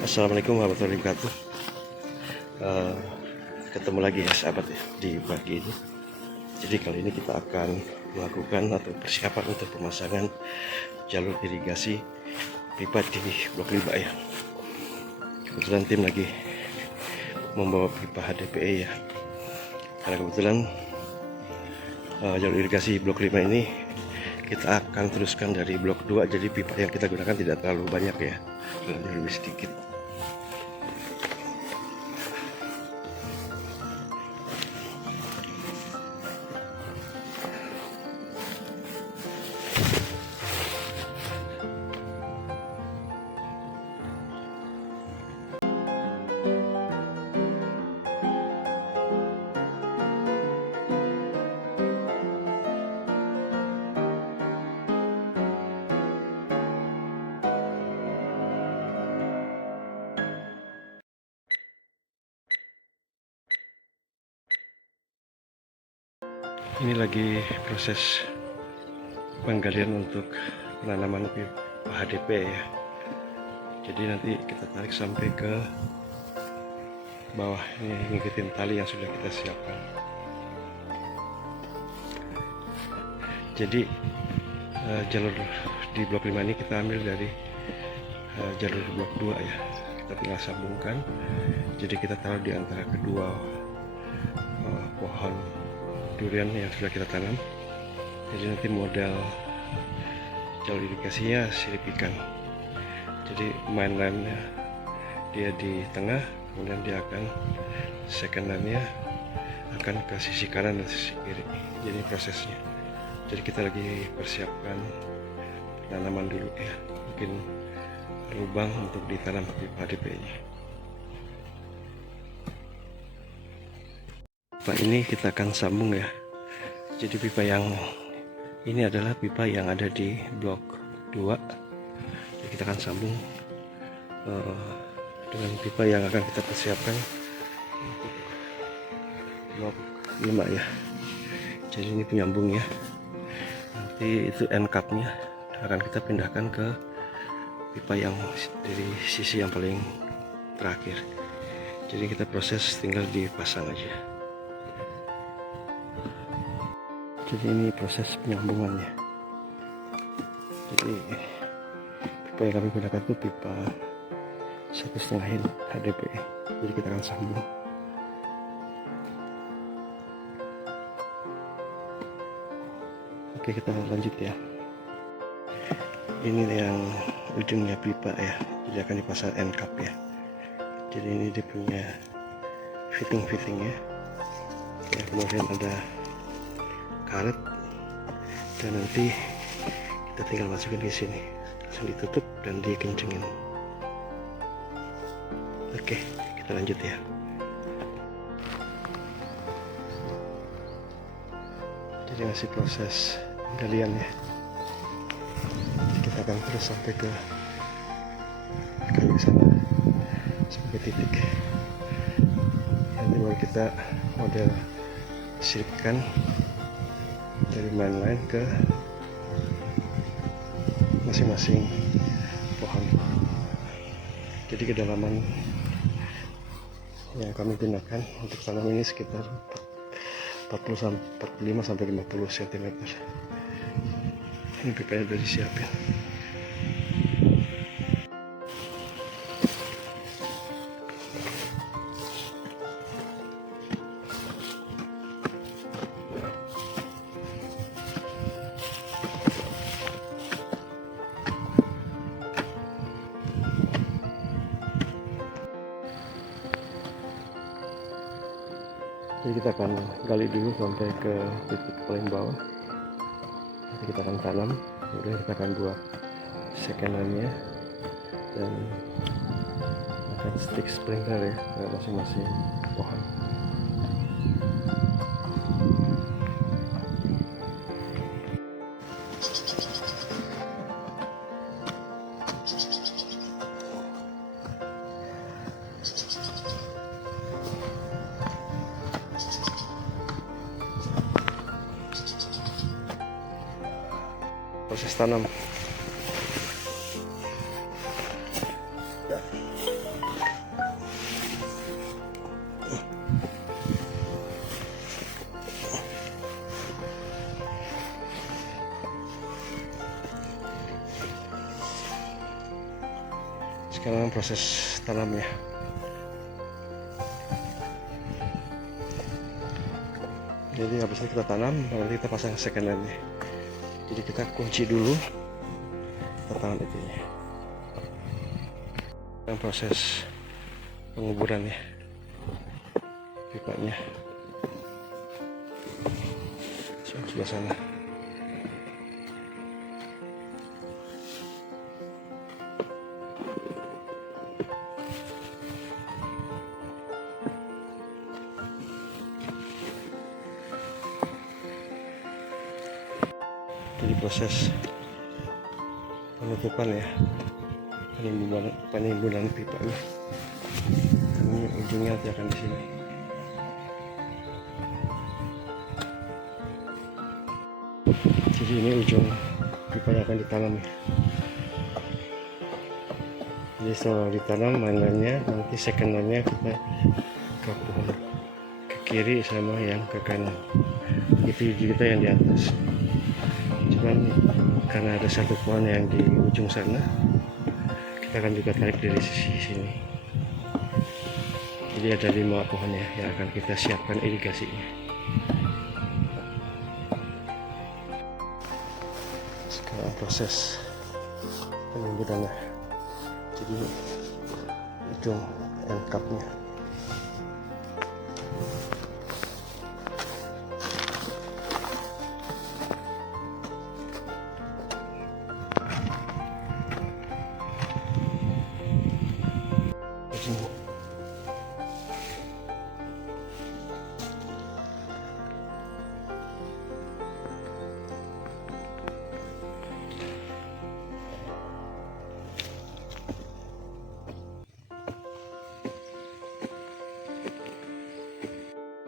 Assalamualaikum warahmatullahi wabarakatuh. Ketemu lagi ya sahabat ya di pagi ini. Jadi kali ini kita akan melakukan atau persiapan untuk pemasangan jalur irigasi pipa di blok 5 ya. Kebetulan tim lagi membawa pipa HDPE ya. Karena kebetulan jalur irigasi blok 5 ini kita akan teruskan dari blok 2, jadi pipa yang kita gunakan tidak terlalu banyak ya, lebih sedikit. Ini lagi proses penggalian untuk penanaman pipa HDP ya. Jadi nanti kita tarik sampai ke bawah, ini ngikutin tali yang sudah kita siapkan. Jadi jalur di blok 5 ini kita ambil dari jalur blok 2 ya. Kita tinggal sambungkan. Jadi kita taruh di antara kedua pohon durian yang sudah kita tanam. Jadi nanti model jalur irigasinya sirip ikan. Jadi main line-nya dia di tengah, kemudian dia akan second line-nya akan ke sisi kanan dan sisi kiri. Jadi prosesnya. Jadi kita lagi persiapkan penanaman dulu ya, mungkin lubang untuk ditanam pipa HDP-nya. Pipa ini kita akan sambung ya. Jadi pipa yang ini adalah pipa yang ada di blok 2. Jadi kita akan sambung dengan pipa yang akan kita persiapkan untuk blok 5 ya. Jadi ini penyambung ya. Nanti itu end cap-nya akan kita pindahkan ke pipa yang dari sisi yang paling terakhir. Jadi kita proses tinggal dipasang aja. Jadi ini proses penyambungannya. Jadi pipa yang kami gunakan itu pipa 1,5 in HDPE. Jadi kita akan sambung. Oke, kita lanjut ya. Ini yang ujungnya pipa ya. Jadi akan dipasang end cap ya. Jadi ini dia punya fitting-fittingnya. Ya, kemudian ada karet, dan nanti kita tinggal masukin di sini, langsung ditutup dan dikencengin. Oke, kita lanjut ya. Jadi masih proses penggalian ya. Jadi kita akan terus sampai ke kayu sana, sampai titik. Nanti baru kita model siripkan dari main line ke masing-masing pohon. Jadi kedalaman yang kami gunakan untuk tanam ini sekitar 45 sampai 50 cm. Ini pipanya sudah disiapin. Jadi kita akan gali dulu sampai ke titik paling bawah. Nanti kita akan tanam, kemudian kita akan buat second line-nya dan akan stick sprinkler ya ke masing-masing pohon. Proses tanam. Sekarang proses tanamnya. Jadi habis itu kita tanam, nanti kita pasang second line-nya. Jadi kita kunci dulu, kita tanam itunya. Dan proses penguburannya, pipanya sebelah sana. Jadi proses penutupan ya, penimbunan pipa ini. Ini ujungnya nanti akan di sini. Jadi ini ujung pipa yang akan ditanam ya. Jadi setelah ditanam mainannya, nanti second line-nya kita ke pohon ke kiri sama yang ke kanan. Itu kita yang di atas. Cuman karena ada satu pohon yang di ujung sana, kita akan juga tarik dari sisi sini. Jadi ada 5 pohon ya yang akan kita siapkan irigasinya. Sekarang proses penimbunan. Jadi ujung end cap-nya.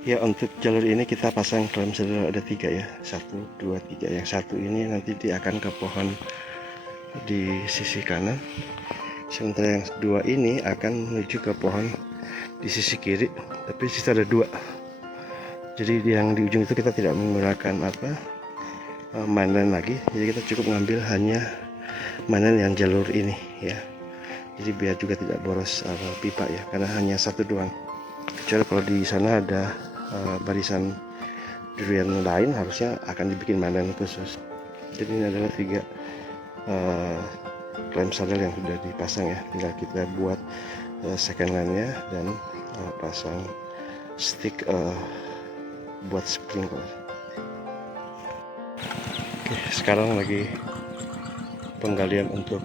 Ya, untuk jalur ini kita pasang klem saddle ada 3 ya, 1, 2, 3. Yang satu ini nanti dia akan ke pohon di sisi kanan, sementara yang 2 ini akan menuju ke pohon di sisi kiri, tapi sisa ada 2. Jadi yang di ujung itu kita tidak menggunakan mainan lagi, jadi kita cukup ngambil hanya mainan yang jalur ini ya. Jadi biar juga tidak boros pipa ya, karena hanya 1 doang. Kecuali kalau di sana ada barisan durian lain, harusnya akan dibikin mainan khusus. Jadi ini adalah 3 klem saddle yang sudah dipasang ya, tinggal kita buat second line-nya dan pasang stick buat sprinkler. Oke, sekarang lagi penggalian untuk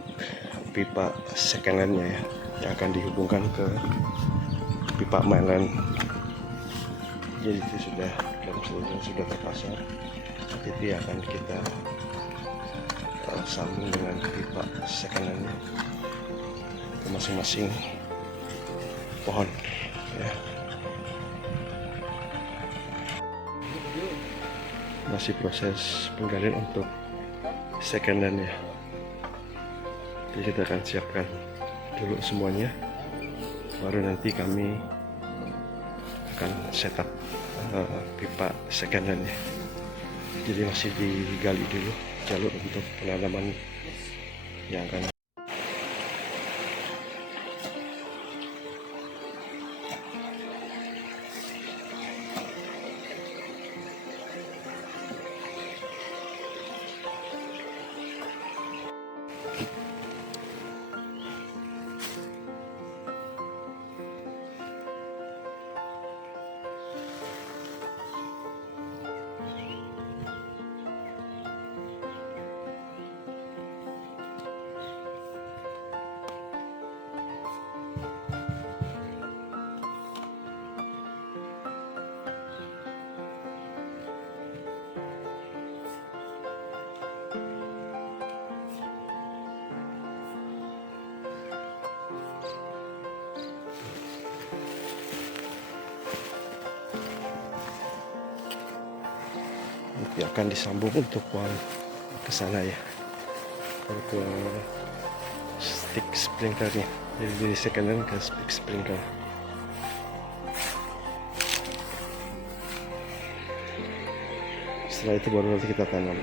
pipa second line-nya ya, yang akan dihubungkan ke pipa mainline. Jadi itu sudah sudah terpasang. Nanti itu akan kita sambung dengan pipa second line-nya ke masing-masing pohon ya. Masih proses penggalian untuk second line ya. Jadi kita akan siapkan dulu semuanya, baru nanti kami akan setup pipa second line -nya. Jadi masih digali dulu jalur untuk penanaman yang akan. Nanti akan disambung untuk pohon ke sana ya, ke stick sprinklernya. Jadi dari second line ke stick sprinkler. Setelah itu baru nanti kita tanam.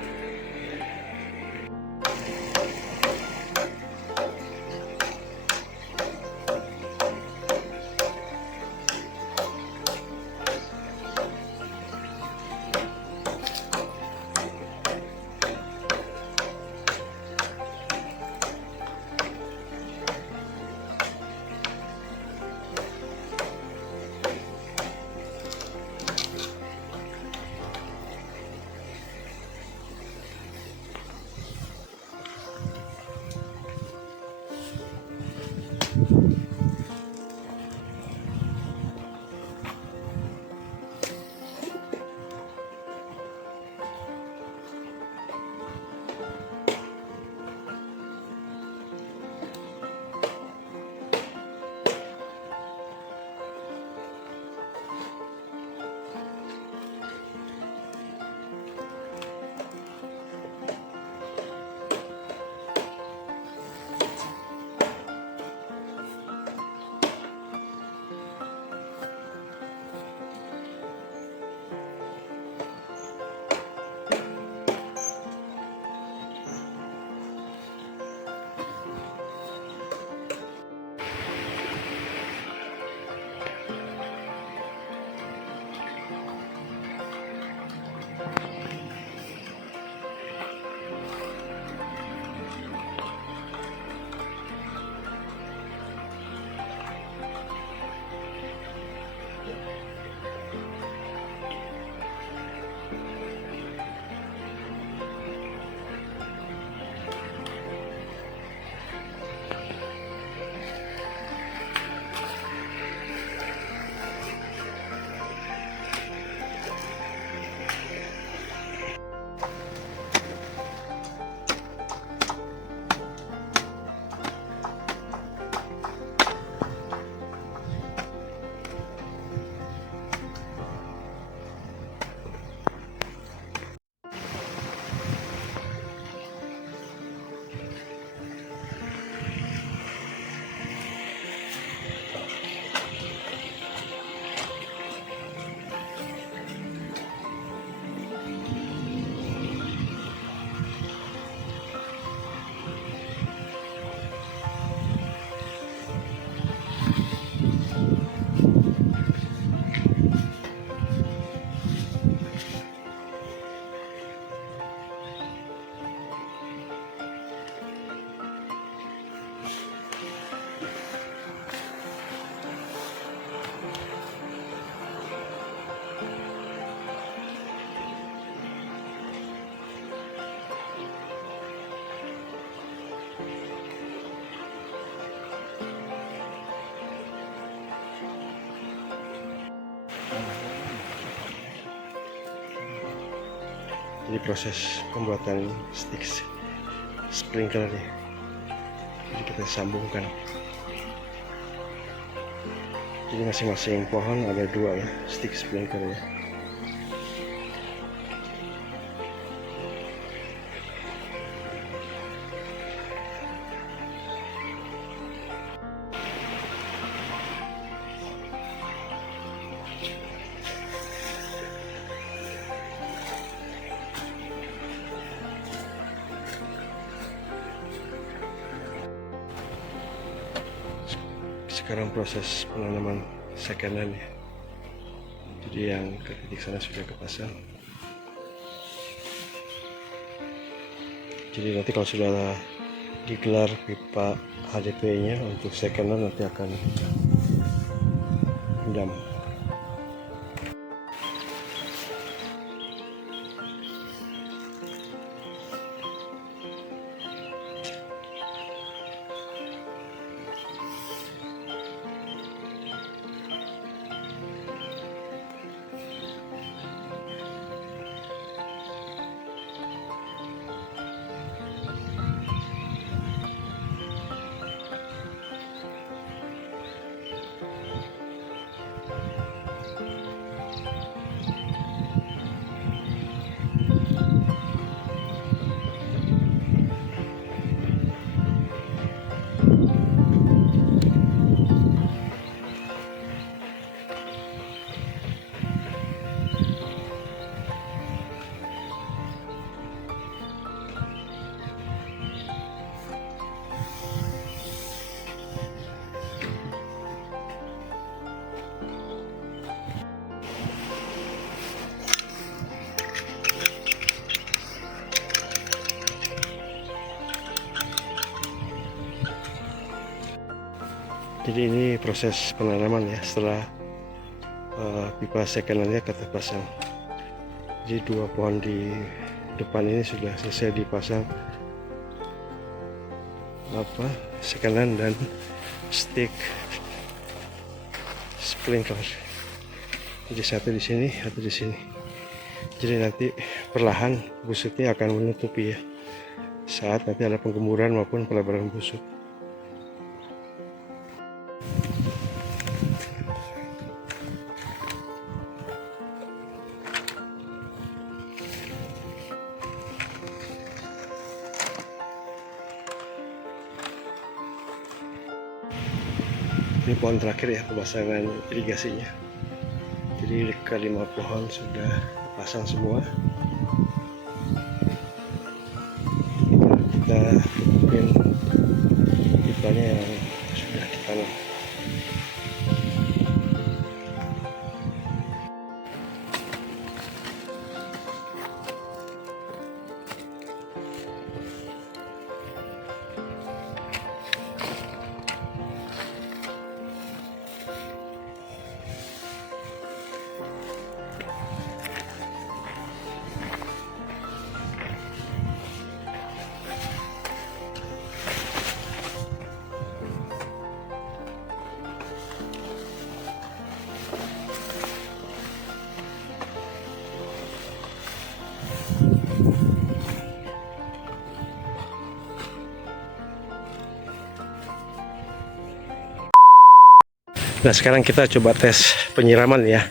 Ini proses pembuatan stick sprinkler nih. Jadi kita sambungkan. Jadi masing-masing pohon ada 2 ya stick sprinkler ya. Sekarang proses penanaman secondan ya. Jadi yang ke titik sana sudah kepasang. Jadi nanti kalau sudah digelar pipa HDP nya untuk secondan nanti akan endam. Jadi ini proses penanaman ya setelah pipa secondannya kita pasang. Jadi 2 pohon di depan ini sudah selesai dipasang secondan dan stick sprinkler. Jadi satu di sini, satu di sini. Jadi nanti perlahan busuknya akan menutupi ya saat nanti ada penggemburan maupun pelebaran busuk. Ini pohon terakhir ya pemasangan irigasinya. Jadi ke 5 pohon sudah pasang semua. Kita tutupin pipanya yang sudah ditanam. Nah sekarang kita coba tes penyiraman ya.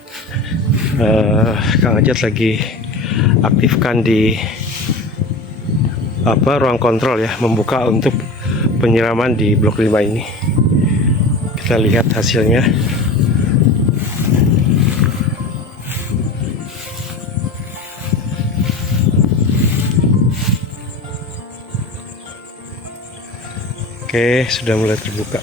Kang Ajat lagi aktifkan di ruang kontrol ya, membuka untuk penyiraman di blok 5 ini. Kita lihat hasilnya. Oke, sudah mulai terbuka.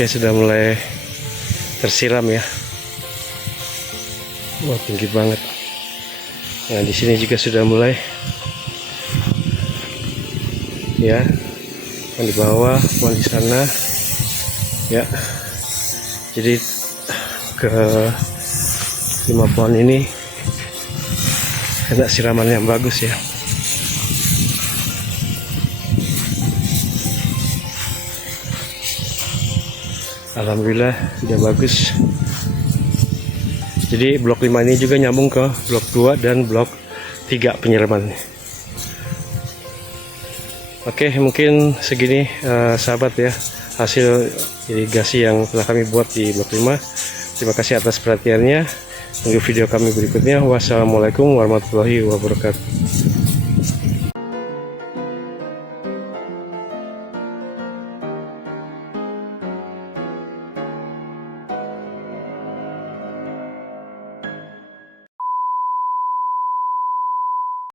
Oke, sudah mulai tersiram ya. Wah, tinggi banget. Nah, di sini juga sudah mulai. Ya. Pohon di bawah, pohon di sana. Ya. Jadi ke 5 pohon ini ada siraman yang bagus ya. Alhamdulillah sudah bagus. Jadi blok 5 ini juga nyambung ke blok 2 dan blok 3 penyiraman. Oke, mungkin segini sahabat ya hasil irigasi yang telah kami buat di blok 5. Terima kasih atas perhatiannya. Tunggu video kami berikutnya. Wassalamualaikum warahmatullahi wabarakatuh.